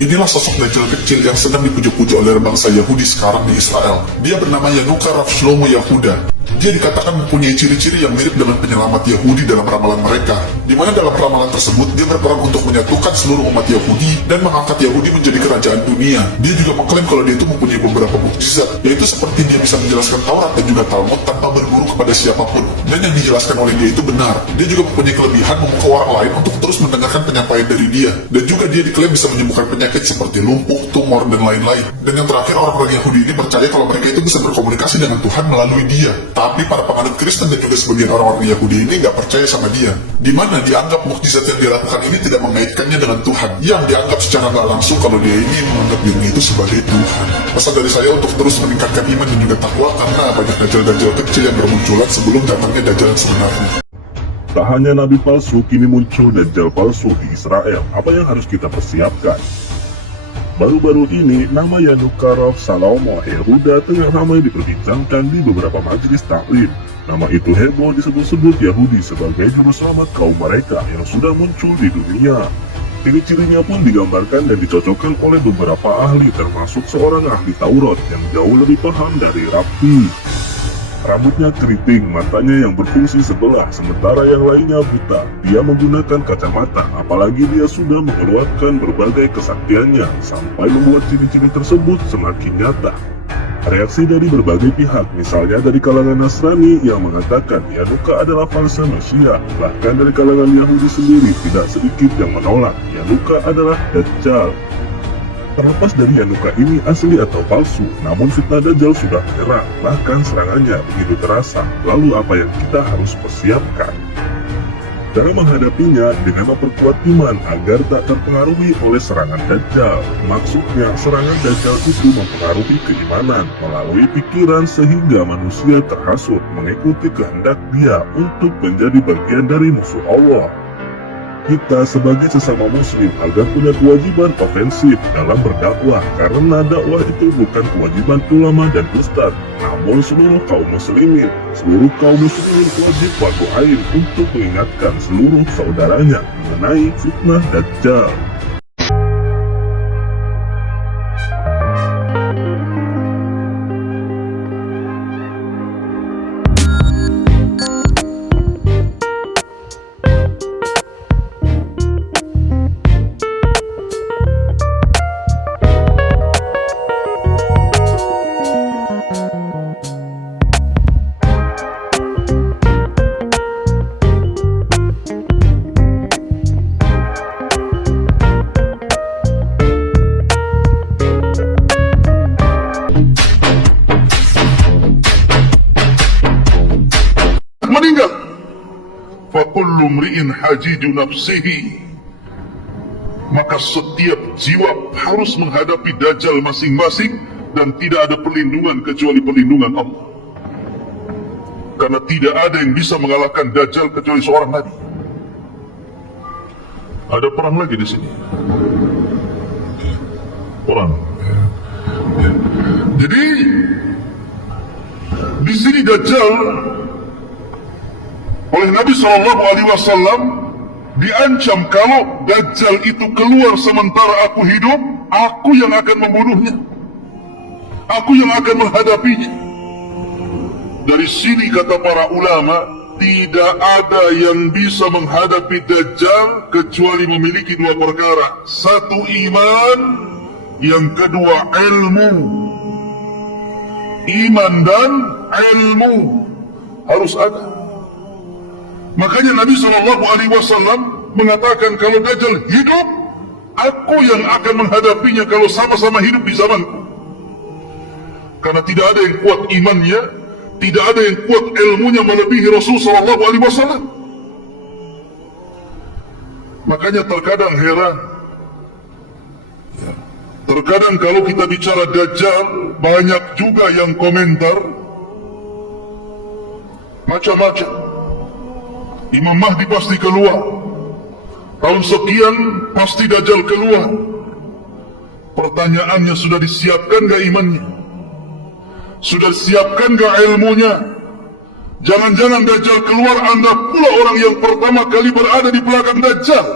Inilah sosok Dajjal kecil yang sedang dipuji-puji oleh bangsa Yahudi sekarang di Israel. Dia bernama Yanuka Rav Shlomo Yahuda. Dia dikatakan mempunyai ciri-ciri yang mirip dengan penyelamat Yahudi dalam ramalan mereka, di mana dalam ramalan tersebut dia berperan untuk menyatukan seluruh umat Yahudi dan mengangkat Yahudi menjadi kerajaan dunia. Dia juga mengklaim kalau dia itu mempunyai beberapa mukjizat, yaitu seperti dia bisa menjelaskan Taurat dan juga Talmud tanpa berguru kepada siapapun. Dan yang dijelaskan oleh dia itu benar. Dia juga mempunyai kelebihan membuka orang lain untuk terus mendengarkan penyampaian dari dia. Dan juga dia diklaim bisa menyembuhkan penyakit seperti lumpuh, tumor, dan lain-lain. Dan yang terakhir, orang-orang Yahudi ini percaya kalau mereka itu bisa berkomunikasi dengan Tuhan melalui dia. Tapi para penganut Kristen dan juga sebagian orang-orang Yahudi ini nggak percaya sama dia, di mana dianggap mukjizat yang dia lakukan ini tidak mengaitkannya dengan Tuhan, yang dianggap secara nggak langsung kalau dia ini menganggap dirinya itu sebagai Tuhan. Pesan dari saya untuk terus meningkatkan iman dan juga takwa, karena banyak dajjal-dajjal kecil yang bermunculan sebelum datangnya dajjal yang sebenarnya. Tak hanya nabi palsu, kini muncul dajjal palsu di Israel. Apa yang harus kita persiapkan? Baru-baru ini, nama Yanuka Rav Shlomo Yahuda tengah ramai diperbincangkan di beberapa majelis taklim. Nama itu heboh disebut-sebut Yahudi sebagai juru selamat kaum mereka yang sudah muncul di dunia. Ciri-cirinya pun digambarkan dan dicocokkan oleh beberapa ahli, termasuk seorang ahli Taurat yang jauh lebih paham dari Rabbi. Rambutnya keriting, matanya yang berfungsi sebelah, sementara yang lainnya buta. Dia menggunakan kacamata, apalagi dia sudah mengeluarkan berbagai kesaktiannya, sampai membuat ciri-ciri tersebut semakin nyata. Reaksi dari berbagai pihak, misalnya dari kalangan Nasrani yang mengatakan Yanuka adalah falsa Mesias, bahkan dari kalangan Yahudi sendiri tidak sedikit yang menolak Yanuka adalah Dajjal. Terlepas dari Yanuka ini asli atau palsu, namun fitnah Dajjal sudah menyerang, bahkan serangannya begitu terasa. Lalu apa yang kita harus persiapkan? Cara menghadapinya dengan memperkuat iman agar tak terpengaruhi oleh serangan Dajjal. Maksudnya, serangan Dajjal itu mempengaruhi keimanan melalui pikiran sehingga manusia terhasut mengikuti kehendak dia untuk menjadi bagian dari musuh Allah. Kita sebagai sesama muslim agar punya kewajiban ofensif dalam berdakwah, karena dakwah itu bukan kewajiban ulama dan ustadz, namun seluruh kaum muslimin. Seluruh kaum muslimin wajib fardu ain untuk mengingatkan seluruh saudaranya mengenai fitnah Dajjal. Meninggal. Fakullu mri'in hajiju nafsihi. Maka setiap jiwa harus menghadapi Dajjal masing-masing, dan tidak ada perlindungan kecuali perlindungan Allah. Karena tidak ada yang bisa mengalahkan Dajjal kecuali seorang nabi. Ada perang lagi di sini. Perang. Jadi di sini Dajjal oleh Nabi SAW diancam, kalau Dajjal itu keluar sementara aku hidup, aku yang akan membunuhnya, aku yang akan menghadapinya. Dari sini kata para ulama, tidak ada yang bisa menghadapi Dajjal kecuali memiliki dua perkara. Satu, iman. Yang kedua, ilmu. Iman dan ilmu harus ada. Makanya Nabi SAW mengatakan, kalau Dajjal hidup, aku yang akan menghadapinya kalau sama-sama hidup di zamanku. Karena tidak ada yang kuat imannya, tidak ada yang kuat ilmunya melebihi Rasulullah SAW. Makanya terkadang heran, terkadang kalau kita bicara Dajjal, banyak juga yang komentar macam-macam. Imam Mahdi pasti keluar. tahun sekian pasti Dajjal keluar. Pertanyaannya, sudah disiapkan gak imannya? Sudah disiapkan gak ilmunya? Jangan-jangan Dajjal keluar, Anda pula orang yang pertama kali berada di belakang Dajjal.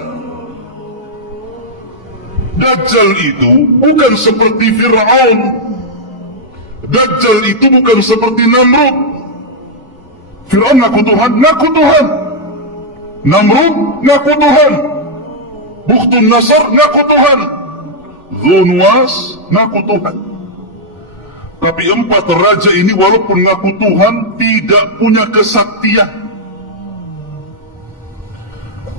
Dajjal itu bukan seperti Fir'aun. Dajjal itu bukan seperti Namrud. Fir'aun ngaku Tuhan, ngaku Tuhan. Namrud ngaku Tuhan. Bukhtun Nasar ngaku Tuhan. Dhunwas ngaku Tuhan. Tapi empat raja ini walaupun ngaku Tuhan, tidak punya kesaktian.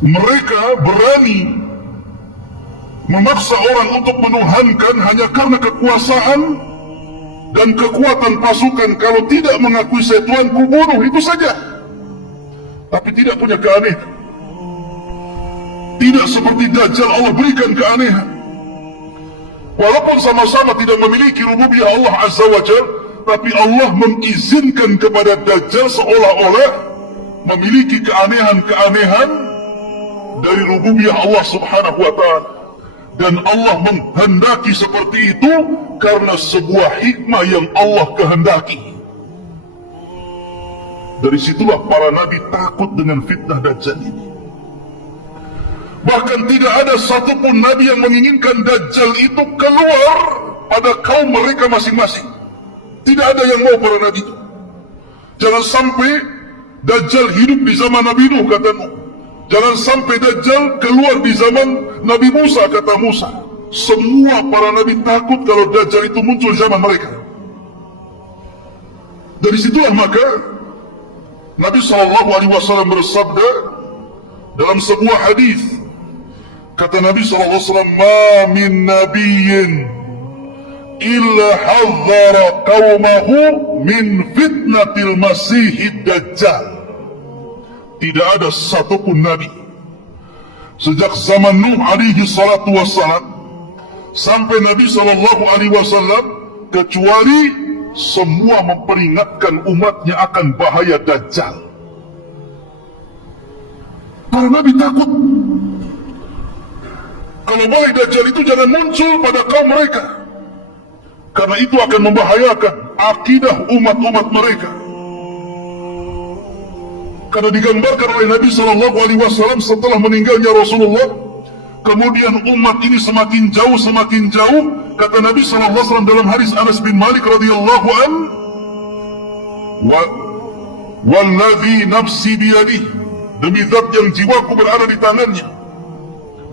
Mereka berani memaksa orang untuk menuhankan hanya karena kekuasaan dan kekuatan pasukan. Kalau tidak mengakui saya Tuhan, ku bunuh, itu saja. Tapi tidak punya keanehan. Tidak seperti Dajjal, Allah berikan keanehan. Walaupun sama-sama tidak memiliki rububiyah Allah Azza wa Jalla, tapi Allah mengizinkan kepada Dajjal seolah-olah memiliki keanehan-keanehan dari rububiyah Allah Subhanahu wa Ta'ala. Dan Allah menghendaki seperti itu karena sebuah hikmah yang Allah kehendaki. Dari situlah para nabi takut dengan fitnah Dajjal ini. Bahkan tidak ada satupun nabi yang menginginkan Dajjal itu keluar pada kaum mereka masing-masing. Tidak ada yang mau para nabi itu. Jangan sampai Dajjal hidup di zaman Nabi Nuh, kata Nuh. Jangan sampai Dajjal keluar di zaman Nabi Musa, kata Musa. Semua para nabi takut kalau Dajjal itu muncul zaman mereka. Dari situlah maka Nabi SAW bersabda dalam sebuah hadis. Kata Nabi SAW, "Ma min nabiyyin illa hadzara qaumahu min fitnatil masihid dajjal." Tidak ada satupun nabi sejak zaman Nuh alaihi salatu wassalam sampai Nabi SAW kecuali semua memperingatkan umatnya akan bahaya Dajjal. Para nabi takut. Kalau boleh Dajjal itu jangan muncul pada kaum mereka, karena itu akan membahayakan akidah umat-umat mereka. Karena digambarkan oleh Nabi SAW setelah meninggalnya Rasulullah, kemudian umat ini semakin jauh, kata Nabi SAW dalam hadis Anas bin Malik radhiyallahu an, "Walladzi nafsi biyadihi, demi zat yang jiwaku berada di tangannya,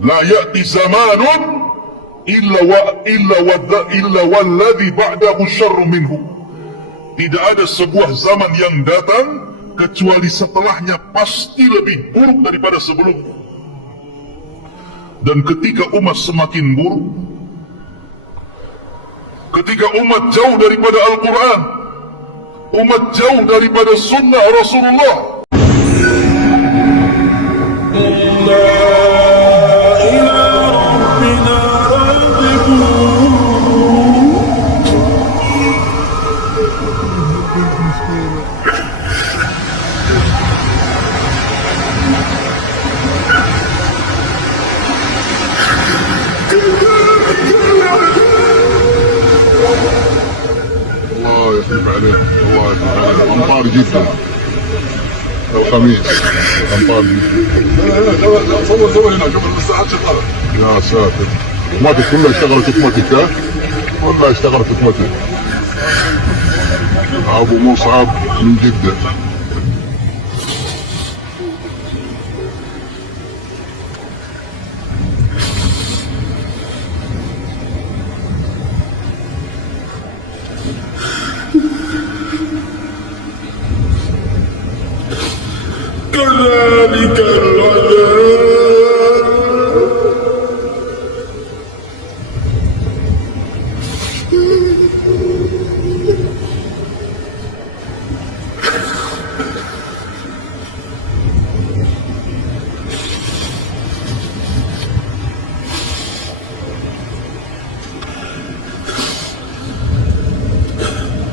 la ya'ti zamanun illa walladzi ba'dahu syarrun minhu." Tidak ada sebuah zaman yang datang kecuali setelahnya pasti lebih buruk daripada sebelumnya. Dan ketika umat semakin buruk, ketika umat jauh daripada Al-Quran, umat jauh daripada sunnah Rasulullah, الله يخلف عليك، الله يخلف عليك. أمطار جدا الخميس، أمطار جدا. صور هنا قبل الساعات شغالة. يا ساتر، اوتوماتيك كلها اشتغلت اوتوماتيك، ها؟ كلها اشتغلت اوتوماتيك. أبو مصعب من جدة. كذلك العذاب.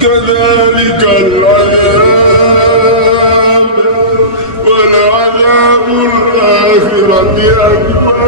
كذلك العذاب ولعذاب الآخرة أكبر